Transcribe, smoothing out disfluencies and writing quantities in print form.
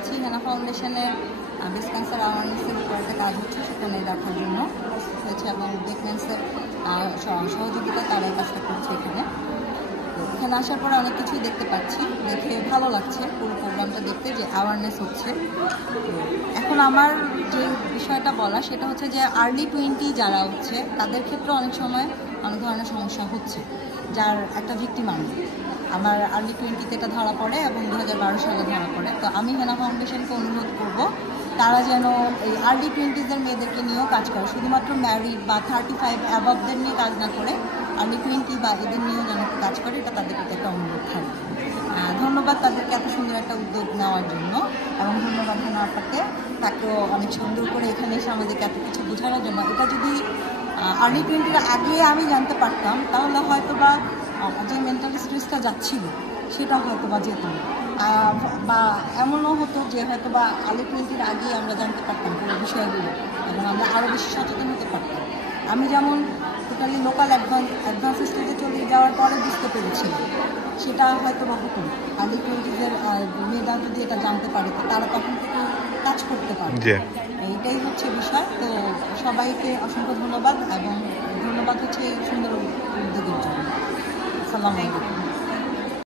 এসেছি হেনা ফাউন্ডেশনের breast cancer অ্যাওয়ারনেসের উপর একটা কাজ হচ্ছে, সেখানে দেখার জন্য হয়েছে এবং ব্রেস্ট সহযোগিতা তারা এই কাজটা করছে এখানে। এখানে আসার পরে অনেক কিছুই দেখতে পাচ্ছি, দেখে ভালো লাগছে পুরো প্রোগ্রামটা দেখতে, যে অ্যাওয়ারনেস হচ্ছে। এখন আমার যে বিষয়টা বলা সেটা হচ্ছে যে আর্লি 20 যারা হচ্ছে তাদের ক্ষেত্রে অনেক সময় অনেক ধরনের সমস্যা হচ্ছে, যার একটা ভিক্টিম আমি। আমার আর্লি 20-তে এটা ধরা পড়ে এবং 2012 সালে ধরা পড়ে। তো আমি হেনা ফাউন্ডেশনকে অনুরোধ করব তারা যেন এই আর্লি 20-দের মেয়েদেরকে নিয়েও কাজ করে, শুধুমাত্র ম্যারিড বা 35 অ্যাবভদের নিয়ে কাজ না করে আর্লি 20 বা এদের নিয়েও যেন কাজ করে, এটা তাদের প্রতি একটা অনুরোধ থাকবে। ধন্যবাদ তাদেরকে এত সুন্দর একটা উদ্যোগ নেওয়ার জন্য, এবং ধন্যবাদ হেনা আপাকে, তাকেও অনেক সুন্দর করে এখানে এসে আমাদেরকে এত কিছু বোঝানোর জন্য। এটা যদি আর্লি 20-র আগে আমি জানতে পারতাম তাহলে হয়তো বা যে মেন্টাল স্ট্রেসটা যাচ্ছিল সেটা হয়তো বা যেত না, বা এমনও হতো যে হয়তো বা আর্লি 20-র আগে আমরা জানতে পারতাম পুরো বিষয়গুলো এবং আমরা আরও বেশি সচেতন হতে পারতাম। আমি যেমন টোটালি লোকাল অ্যাডভান্স স্টেজে চলে যাওয়ার পরে বুঝতে পেরেছিলাম, সেটা হয়তো বা হতো না। আর্লি 20-দের মেয়েরা যদি এটা জানতে পারে তো তারা তখন থেকে কাজ করতে পারে। এইটাই হচ্ছে বিষয়। তো সবাইকে অসংখ্য ধন্যবাদ, এবং ধন্যবাদ হচ্ছে এই সুন্দর উদ্যোগের জন্য। আসসালামু আলাইকুম।